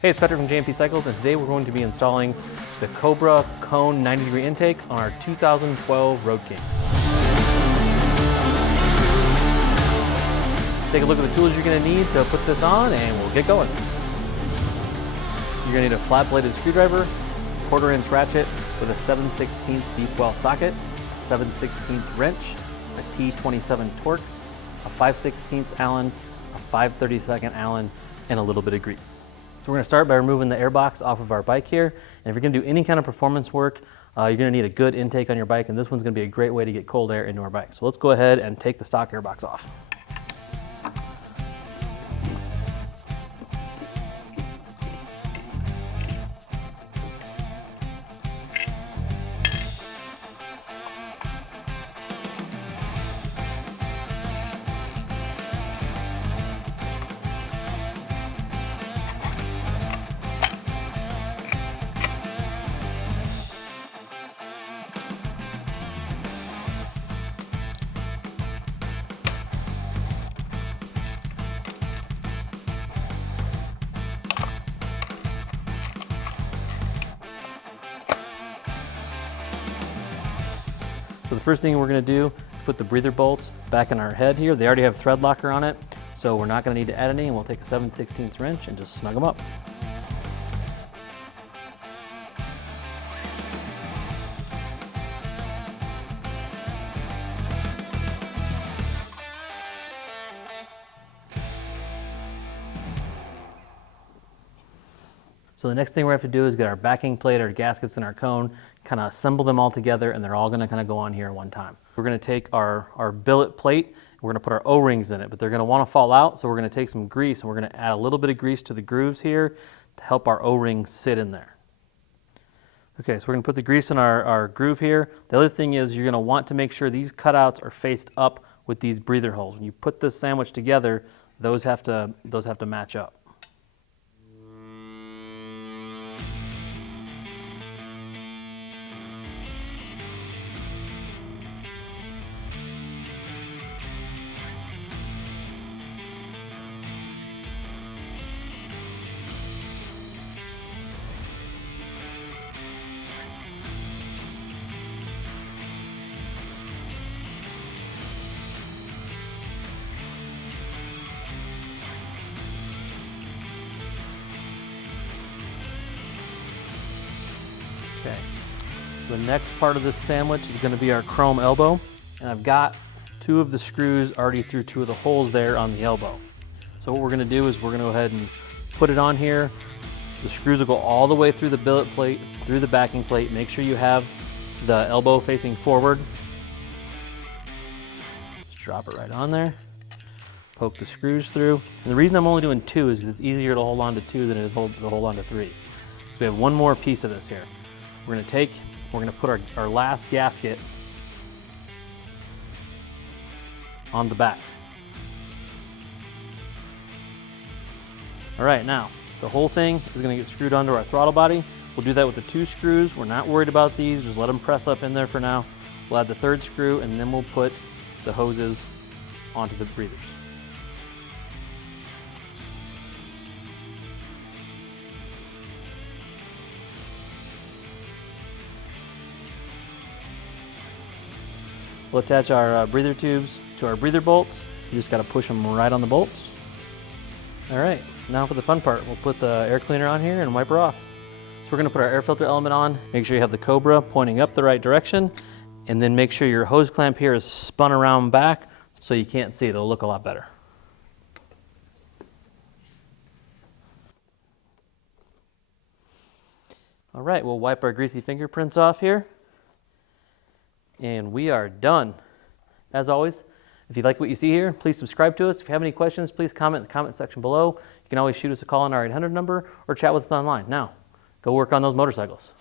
Hey, it's Patrick from JMP Cycles, and today we're going to be installing the Cobra Cone 90-degree intake on our 2012 Road King. Take a look at the tools you're going to need to put this on, and we'll get going. You're going to need a flat-bladed screwdriver, 1/4-inch ratchet with a 7/16 deep well socket, a 7/16 wrench, a T27 Torx, a 5/16 Allen, a 5/32 Allen, and a little bit of grease. So we're going to start by removing the airbox off of our bike here. And if you're going to do any kind of performance work, you're going to need a good intake on your bike, and this one's going to be a great way to get cold air into our bike. So let's go ahead and take the stock airbox off. So the first thing we're going to do is put the breather bolts back in our head here. They already have thread locker on it, so we're not going to need to add any, and we'll take a 7/16 wrench and just snug them up. So the next thing we have to do is get our backing plate, our gaskets, and our cone, kind of assemble them all together, and they're all going to kind of go on here at one time. We're going to take our billet plate, and we're going to put our O-rings in it, but they're going to want to fall out, so we're going to take some grease, and we're going to add a little bit of grease to the grooves here to help our O-rings sit in there. Okay, so we're going to put the grease in our groove here. The other thing is you're going to want to make sure these cutouts are faced up with these breather holes. When you put this sandwich together, those have to match up. Okay, the next part of this sandwich is going to be our chrome elbow, and I've got 2 of the screws already through 2 of the holes there on the elbow. So what we're going to do is we're going to go ahead and put it on here. The screws will go all the way through the billet plate, through the backing plate. Make sure you have the elbow facing forward. Just drop it right on there. Poke the screws through. And the reason I'm only doing 2 is because it's easier to hold on to 2 than it is to hold on to 3. So we have one more piece of this here. We're going to put our last gasket on the back. All right, now the whole thing is going to get screwed onto our throttle body. We'll do that with the 2 screws. We're not worried about these, just let them press up in there for now. We'll add the 3rd screw, and then we'll put the hoses onto the breathers. We'll attach our breather tubes to our breather bolts. You just got to push them right on the bolts. All right, now for the fun part. We'll put the air cleaner on here and wipe her off. So we're going to put our air filter element on. Make sure you have the Cobra pointing up the right direction, and then make sure your hose clamp here is spun around back so you can't see it. It'll look a lot better. All right, we'll wipe our greasy fingerprints off here. And we are done. As always, if you like what you see here, please subscribe to us. If you have any questions, please comment in the comment section below. You can always shoot us a call on our 800 number or chat with us online. Now, go work on those motorcycles.